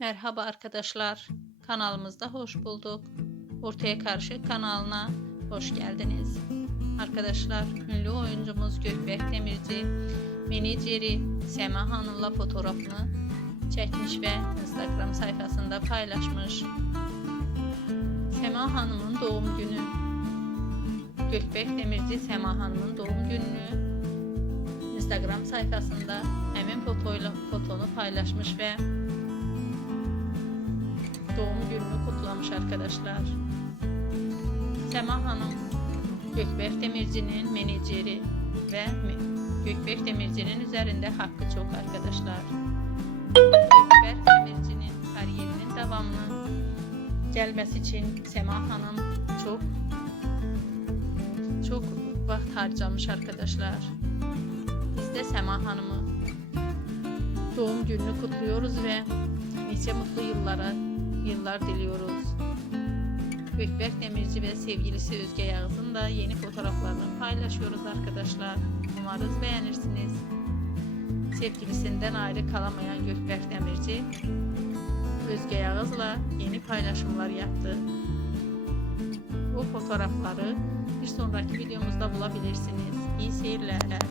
Merhaba arkadaşlar. Kanalımızda hoş bulduk. Ortaya Karşı kanalına hoş geldiniz. Arkadaşlar ünlü oyuncumuz Gökberk Demirci menajeri Sema Hanım'la fotoğrafını çekmiş ve Instagram sayfasında paylaşmış. Sema Hanım'ın doğum günü. Gökberk Demirci Sema Hanım'ın doğum gününü Instagram sayfasında hemen fotoyla fotonu paylaşmış ve kutlamış arkadaşlar. Sema Hanım Gökberk Demirci'nin menajeri ve Gökberk Demirci'nin üzerinde hakkı çok arkadaşlar. Gökberk Demirci'nin kariyerinin devamlı gelmesi için Sema Hanım çok çok vaxt harcamış arkadaşlar. Biz de Sema Hanım'ı doğum gününü kutluyoruz ve nice mutlu yıllara yıllar diliyoruz. Gökberk Demirci ve sevgilisi Özge Yağız'ın da yeni fotoğraflarını paylaşıyoruz arkadaşlar. Umarız beğenirsiniz. Sevgilisinden ayrı kalamayan Gökberk Demirci Özge Yağız'la yeni paylaşımlar yaptı. Bu fotoğrafları bir sonraki videomuzda bulabilirsiniz. İyi seyirler.